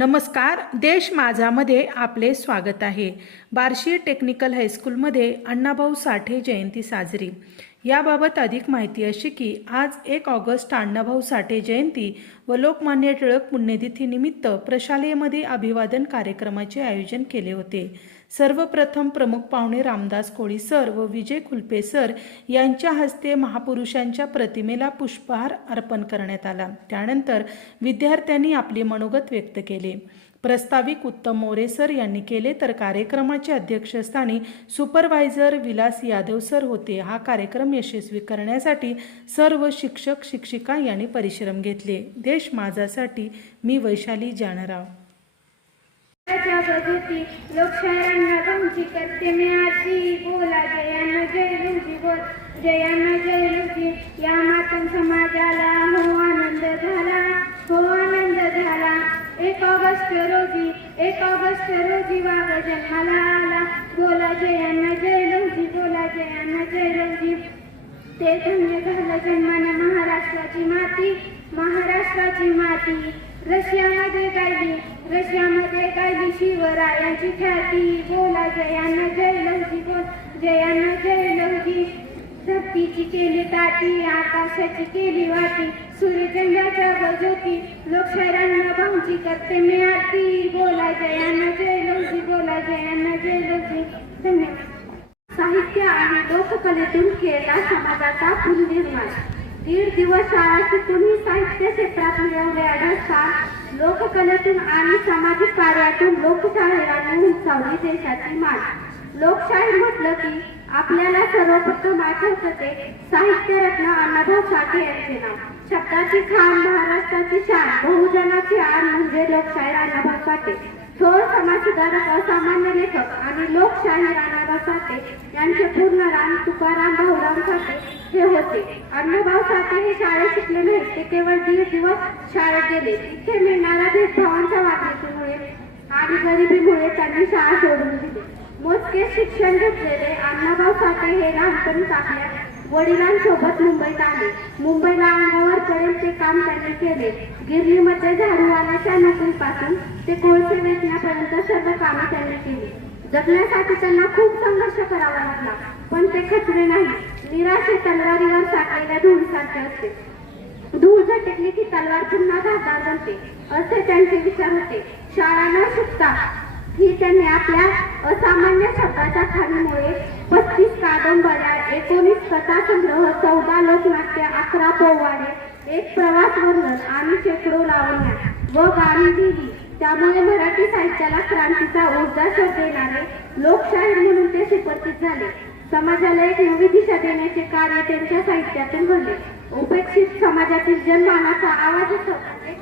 नमस्कार देश माझामध्ये आपले स्वागत आहे. बार्शी टेक्निकल हायस्कूलमध्ये अण्णाभाऊ साठे जयंती साजरी. याबाबत अधिक माहिती अशी की आज एक ऑगस्ट अण्णाभाऊ साठे जयंती व लोकमान्य टिळक पुण्यतिथीनिमित्त प्रशालेमध्ये अभिवादन कार्यक्रमाचे आयोजन केले होते. सर्वप्रथम प्रमुख पाहुणे रामदास कोळी सर व विजय खुलपे सर यांच्या हस्ते महापुरुषांच्या प्रतिमेला पुष्पहार अर्पण करण्यात आला. त्यानंतर विद्यार्थ्यांनी आपले मनोगत व्यक्त केले. प्रस्ताविक उत्तम मोरे सर यांनी केले तर कार्यक्रमाच्या अध्यक्षस्थानी सुपरवायझर विलास यादव सर होते. हा कार्यक्रम यशस्वी करण्यासाठी सर्व शिक्षक शिक्षिका यांनी परिश्रम घेतले. देश माझासाठी मी वैशाली जानराव. करते मी बोला जय लुजी बोल जय लुजी. या समाजाला हो आनंद झाला हो आनंद झाला. एक ऑगस्ट रोजी एक ऑगस्ट रोजी वाघ जन्माला आला. बोला जय लुजी बोला जय लुजी. ते धन्य झालं जन्मानं महाराष्ट्राची माती महाराष्ट्राची माती. रशियामध्ये गायली रशियामध्ये गायली शिवरायांची ख्याती बोला जयानं जय लवजी बोल जयानं जय लवजी धरतीची केली ताटी आकाशाची केली वाटी. सूर्यचंद्राच्या बजोती लोकशरांना भाऊची करते मी आरती बोला जयानं जय लवजी बोला जयानं जय लवजी धन्यवाद. साहित्य आणि लोककलेतून केला समाजाचा पुनर्निर्माण. दीड दिवस शाळा तुम्ही साहित्य क्षेत्रात मिळवले आढळता. लोककलेतून आणि सामाजिक कार्यातून लोकशाहीरांनी उंचावली देशाची मान लोकशाही म्हटलं की आपल्याला सर्वप्रथम आठवतं ते साहित्यरत्न अण्णाभाऊ साठे यांचे नाव. शब्दाची खाण महाराष्ट्राची शान बहुजनाची आण म्हणजे लोकशाहीर अण्णाभाऊ साठे. थोर समाजसुधारक असामान्य लेखक आणि लोकशाही राणाभाऊ साठे यांचे पूर्ण राम तुकाराम भाऊराम साठे हे होते. अण्णाभाऊ साठे हे शाळेत शिकले नाहीत. ते केवळ दीड दिवस शाळेत गेले. तिथे मिळणाऱ्या भेदभावांच्या वागणुकीमुळे आणि गरिबीमुळे त्यांनी शाळा सोडून दिली. मोजके शिक्षण घेतलेले अण्णाभाऊ साठे हे लहानपणीच आपल्या वडिलांसोबत मुंबईत आले. मुंबईला अंगावर करेल ते काम त्यांनी केले. गिरणीमध्ये झाडूवाल्याच्या नोकरीपासून ते कोळसे वेचण्यापर्यंत सर्व कामे त्यांनी केली. जगण्यासाठी त्यांना खूप संघर्ष करावा लागला पण ते खचले नाही. निराशे तलवारीवर साठलेल्या धूळसारखे असते. धूळ झटकली की तलवार पुन्हा धारदार बनते असे त्यांचे विचार होते. शाळा न शिकता ही त्यांनी आपल्या असामान्य शब्दाच्या खाणीमुळे एकोणीस कथासंग्रह चौदा लोकनाट्य अकरा पोवाडे एक प्रवास वर्णन आणि शेकडो लावण्या व गाणी दिली. त्यामुळे मराठी साहित्याला क्रांतीचा ऊर्जा शोध देणारे लोकशाहीर म्हणून ते सुपरिचित झाले. समाजाला एक नवी दिशा देण्याचे कार्य त्यांच्या साहित्यातून घडले. उपेक्षित समाजातील जनमानाचा आवाज त्यांनी म्हणजे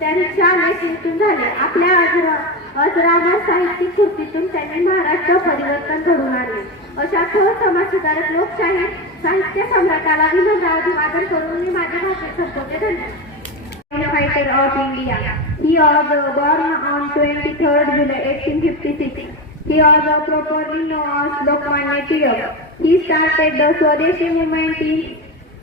त्यांच्या लेखणीतून झाले. आपल्या आग्रह अजरामर साहित्यिक कृतीतून त्यांनी महाराष्ट्र परिवर्तन घडून आणले. अशा थोर समाजसुधारक लोकशाही साहित्य सम्राटाला विनंत अभिवादन करून मी माझ्या भाषेत संपवते. धन्यवाद. Unified of India he was born on twenty third July eighteen fifty six he was properly known as Lokmanya Tilak he started the swadeshi movement in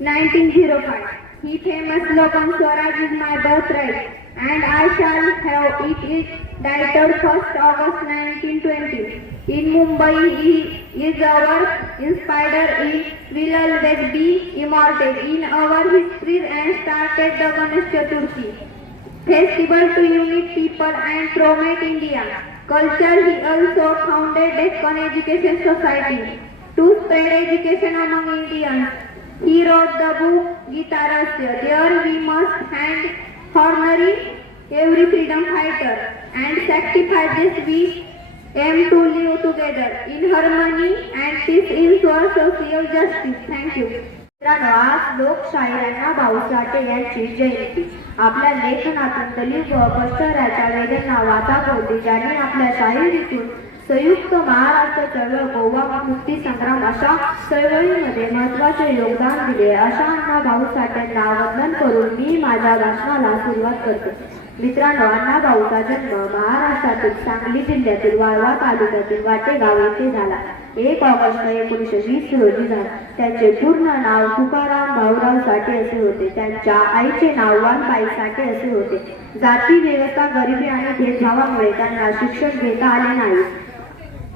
nineteen zero five He famous slogan Swaraj is my birthright and I shall have it is dated 1st August 1920. In Mumbai, he is our inspired in will always be immortal in our history and started the Ganesh Chaturthi festival to unite people and promote India. Culture, he also founded Deccan Education Society to spread education among Indians. Of the book Gita Rasya. There we must hand honorary every freedom fighter and sacrifice this we aim to live together in harmony and peace in social justice. Thank you. मित्रांनो आज लोकशाहिरांना भाऊसाठे यांची जयंती आपल्या लेखनातून दलित व पश्चराच्या वेदना वादापोटी ज्यांनी आपल्या शाहिरीतून संयुक्त महाराष्ट्र चळवळ गोवा मुक्ती संग्राम अशा चळवळीमध्ये महत्त्वाचे योगदान दिले. अशा अण्णा भाऊ साठ्यांना वंदन करून मी माझ्या भाषणाला सुरुवात करतो. मित्रांनो अण्णाभाऊचा जन्म महाराष्ट्रातील सांगली जिल्ह्यातील वाळवा तालुक्यातील वाटेगाव येथे झाला. एक ऑगस्ट एकोणीसशे वीस रोजी झाला. त्यांचे पूर्ण नाव तुकाराम भाऊराव साठे असे होते. त्यांच्या आईचे नाव वानबाई साठे असे होते. जाती व्यवस्था गरिबी आणि भेदभावामुळे त्यांना शिक्षण घेता आले नाही.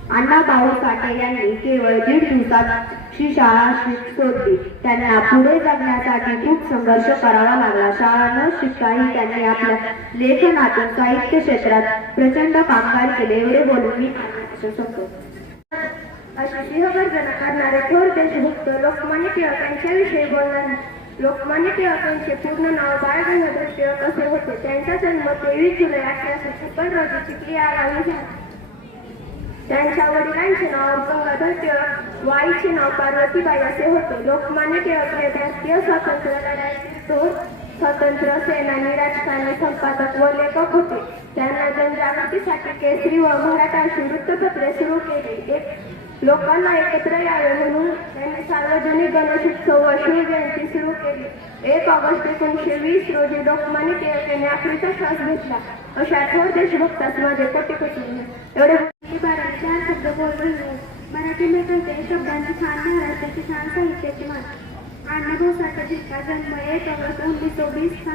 अण्णाभाऊ साठे यांनी केवळ दीड दिवसात ही शाळा सोडली. त्यांना पुढे जगण्यासाठी खूप संघर्ष करावा लागला. शाळा न शिकताही त्यांनी आपल्या लेखनातून साहित्य क्षेत्रात प्रचंड कामगार केले एवढे बोलून मी शकतो अशी सिंहगर्जना करणारे थोर देशभक्त लोकमान्य टिळक यांच्याविषयी बोलणार लोकमान्य टिळकांचे पूर्ण नाव बाळ गंगाधर टिळक असे होते. त्यांचा जन्म तेवीस जुलै अठराशे छप्पन रोजी चिखली या गावी झाला. त्यांच्या वडिलांचे नाव गंगाधर वाईचे व आईचे नाव पार्वतीबाई असे होते. लोकमान्य टिळक हे भारतीय स्वातंत्र्य लढ्याचे थोर स्वतंत्र सेनानी राजकारणी संपादक व लेखक होते. त्यांना जनजागृतीसाठी केसरी व मराठाशी वृत्तपत्रे सुरू केली. एक लोकांना एकत्र यावे म्हणून त्यांनी सार्वजनिक गणेशोत्सव व शिवजयंती सुरू केली. एक ऑगस्ट एकोणीसशे वीस रोजी लोकमान्य टिळक यांनी आखरीचा श्वास घेतला. अशा थोर देशभक्तास माझे कोटी कोटी एवढे मराठी चार शब्द बोलवले मराठी लेखनचे शब्दांची छान महाराष्ट्राची छान साहित्याची मान अण्णाभाऊ साठेजींचा जन्म एक ऑगस्ट उन्नीस सौ बीस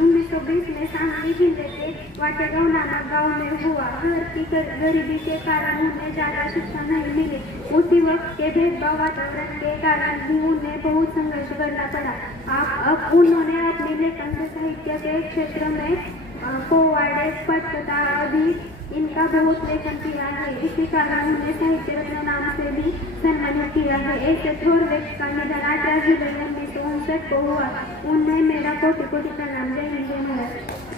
उन्नीस सौ बीस में सांगली जिल्ह्याचे वाटेगाव वाटेगांव नामक गांव में हुआ घर की गरीबी के कारण उन्हें ज्यादा शिक्षा नहीं मिली. उसी वक्त के भेदभाव वातावरण के कारण भी उन्हें बहुत संघर्ष करना पड़ा. आप अब उन्होंने अपने लेखन साहित्य के क्षेत्र में अ, पोवाड़े पटकथा आदि का बहुत लेखन किया है इसी कारण उन्हें साहित्य रत्न नाम से भी सम्मानित किया है। ऐसे थोर व्यक्ति का निधन अठारह जुलाई में सौ उनसठ को हुआ। उन्हें मेरा कोटि कोटि प्रणाम। जय हिंद महाराज